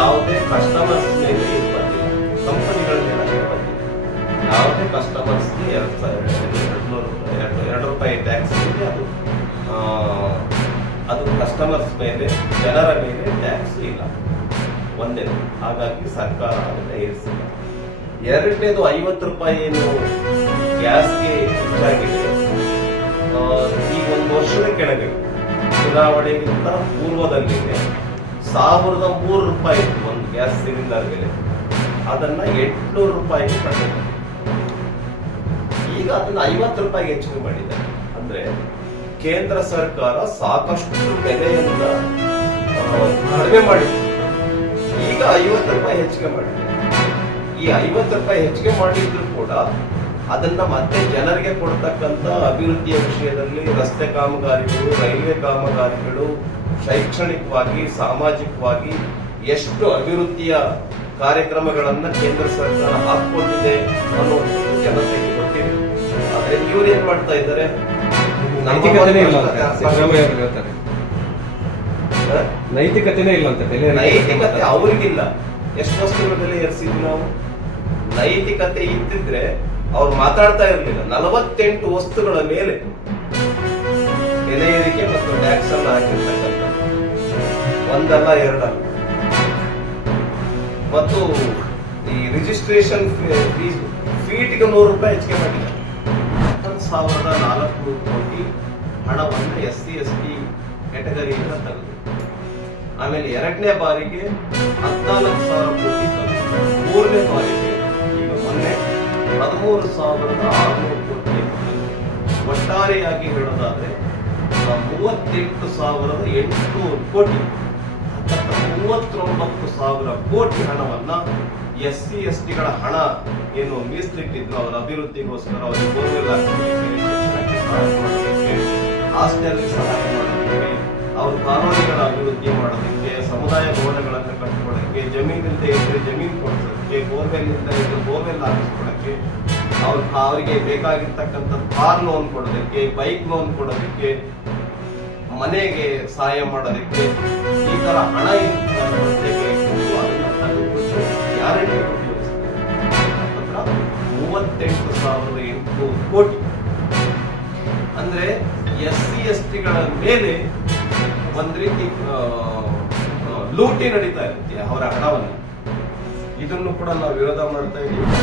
ಯಾವುದೇ ಕಸ್ಟಮರ್ಸ್ ಮೇಲೆ ಇದು ಬಂದಿಲ್ಲ, ಕಂಪನಿಗಳ ಮೇಲೆ ಅಷ್ಟೇ ಬಂದಿಲ್ಲ. ಯಾವುದೇ ಕಸ್ಟಮರ್ಸ್ಗೆ 2 ರೂಪಾಯಿ ಟ್ಯಾಕ್ಸ್ ಇದೆ, ಅದು ಕಸ್ಟಮರ್ಸ್ ಮೇಲೆ, ಜನರ ಮೇಲೆ ಟ್ಯಾಕ್ಸ್ ಇಲ್ಲ. ಒಂದೇದು, ಹಾಗಾಗಿ ಸರ್ಕಾರ ಅದನ್ನ ಏರಿಸಿಲ್ಲ. ಎರಡನೇದು, 50 ರೂಪಾಯಿ ಏನು ಗ್ಯಾಸ್ಗೆ ಹೆಚ್ಚಾಗಿದೆ. ಈಗ 1 ವರ್ಷದ ಕೆಳಗೆ ಚುನಾವಣೆಗಿಂತ ಪೂರ್ವದಲ್ಲಿದೆ 1003 ರೂಪಾಯಿ ಒಂದು ಗ್ಯಾಸ್ ಸಿಲಿಂಡರ್ ಬೆಲೆ, ಅದನ್ನ 800 ರೂಪಾಯಿಗೆ ಕಟ್ಟಿದೆ. ಈಗ ಅದನ್ನ 50 ರೂಪಾಯಿಗೆ ಹೆಚ್ಚಿಗೆ ಮಾಡಿದ್ದಾರೆ. ಅಂದ್ರೆ ಕೇಂದ್ರ ಸರ್ಕಾರ ಸಾಕಷ್ಟು ಬೆಲೆಯನ್ನ ಕಡಿಮೆ ಮಾಡಿದೆ. ಈಗ 50 ರೂಪಾಯಿ ಹೆಚ್ಚಿಗೆ ಮಾಡಿದೆ. ಈ 50 ರೂಪಾಯಿ ಹೆಚ್ಚಿಗೆ ಮಾಡಿದ್ರು ಕೂಡ ಅದನ್ನ ಮತ್ತೆ ಜನರಿಗೆ ಕೊಡ್ತಕ್ಕಂಥ ಅಭಿವೃದ್ಧಿಯ ವಿಷಯದಲ್ಲಿ ರಸ್ತೆ ಕಾಮಗಾರಿಗಳು, ರೈಲ್ವೆ ಕಾಮಗಾರಿಗಳು, ಶೈಕ್ಷಣಿಕವಾಗಿ, ಸಾಮಾಜಿಕವಾಗಿ ಎಷ್ಟು ಅಭಿವೃದ್ಧಿಯ ಕಾರ್ಯಕ್ರಮಗಳನ್ನ ಕೇಂದ್ರ ಸರ್ಕಾರ ಹಾಕೊಂಡಿದೆ ಅನ್ನೋದು ಜನತೆಗೆ ಗೊತ್ತಿದೆ. ಆದ್ರೆ ಇವ್ರು ಏನ್ ಮಾಡ್ತಾ ಇದ್ದಾರೆ, ನೈತಿಕತೆನೇ ಇಲ್ಲ ಅಂತ ನೈತಿಕತೆನೇ ಇಲ್ಲ ಅಂತ. ನೈತಿಕತೆ ಅವ್ರಿಗಿಲ್ಲ. ಎಷ್ಟು ವಸ್ತುಗಳ ಬೆಲೆ ಏರಿಸಿದ್ವಿ ನಾವು. ನೈತಿಕತೆ ಇದ್ದಿದ್ರೆ ಅವ್ರು ಮಾತಾಡ್ತಾ ಇರ್ಲಿಲ್ಲ. 48 ವಸ್ತುಗಳ ಮೇಲೆ ಬೆಲೆ ಏರಿಕೆ ಮತ್ತು ಟ್ಯಾಕ್ಸ್ ಅನ್ನು ಹಾಕಿರ್ತಕ್ಕಂಥ, ಒಂದಲ್ಲ ಎರಡಲ್ಲ. ಮತ್ತು ಈ ರಿಜಿಸ್ಟ್ರೇಷನ್ ಫೀಟ್ಗೆ 100 ರೂಪಾಯಿ ಹೆಚ್ಚಿಗೆ ಮಾಡಿದ್ದಾರೆ. 11,400 ಕೋಟಿ ಹಣವನ್ನು SC ST ಕ್ಯಾಟಗರಿಯಿಂದ ತೆಗೆದು, ಆಮೇಲೆ 2ನೇ ಬಾರಿಗೆ 14,000 ಕೋಟಿ ತೆಗೆದು, 3ನೇ ಬಾರಿಗೆ ಈಗ ಮೊನ್ನೆ 13,600 ಕೋಟಿ. ಒಟ್ಟಾರೆಯಾಗಿ ಹೇಳೋದಾದ್ರೆ 38,800 ಕೋಟಿ, 39,000 ಕೋಟಿ ಹಣವನ್ನ SC STಗಳ ಹಣ ಏನು ಮೀಸಲಿಟ್ಟಿದ್ರು ಅವರ ಅಭಿವೃದ್ಧಿಗೋಸ್ಕರ, ಅವರಿಗೆ ಬೋರ್ವೆಲ್ ಹಾಕೋದಕ್ಕೆ, ಶಿಕ್ಷಣಕ್ಕೆ ಸಹಾಯ ಮಾಡೋದಕ್ಕೆ, ಹಾಸ್ಟೆಲ್ಗೆ ಸಹಾಯ ಮಾಡೋದಕ್ಕೆ, ಅವ್ರ ಕಾನೂನುಗಳ ಅಭಿವೃದ್ಧಿ ಮಾಡೋದಕ್ಕೆ, ಸಮುದಾಯ ಭವನಗಳನ್ನು ಕಟ್ಟಿಕೊಡಕ್ಕೆ, ಜಮೀನಿಂದ ಇದ್ರೆ ಜಮೀನು ಕೊಡಿಸೋದಕ್ಕೆ, ಬೋರ್ವೆಲ್ ಇಂದ ಇದ್ರೆ ಬೋರ್ವೆಲ್ ಹಾಕಿಸ್ಕೊಡಕ್ಕೆ, ಅವರಿಗೆ ಬೇಕಾಗಿರ್ತಕ್ಕಂಥ ಕಾರ್ ಲೋನ್ ಕೊಡೋದಕ್ಕೆ, ಬೈಕ್ ಲೋನ್ ಕೊಡೋದಕ್ಕೆ, ಮನೆಗೆ ಸಹಾಯ ಮಾಡೋದಕ್ಕೆ, ಈ ತರ ಹಣ ಗ್ಯಾರಂಟಿ ಉಪಯೋಗಿಸ್ತಾರೆ. 38,800 ಕೋಟಿ. ಅಂದ್ರೆ SC STಗಳ ಮೇಲೆ ಒಂದ್ ರೀತಿ ಲೂಟಿ ನಡೀತಾ ಇರುತ್ತೆ ಅವರ ಹಣವನ್ನು. ಇದನ್ನು ಕೂಡ ನಾವು ವಿರೋಧ ಮಾಡ್ತಾ ಇದ್ದೀವಿ.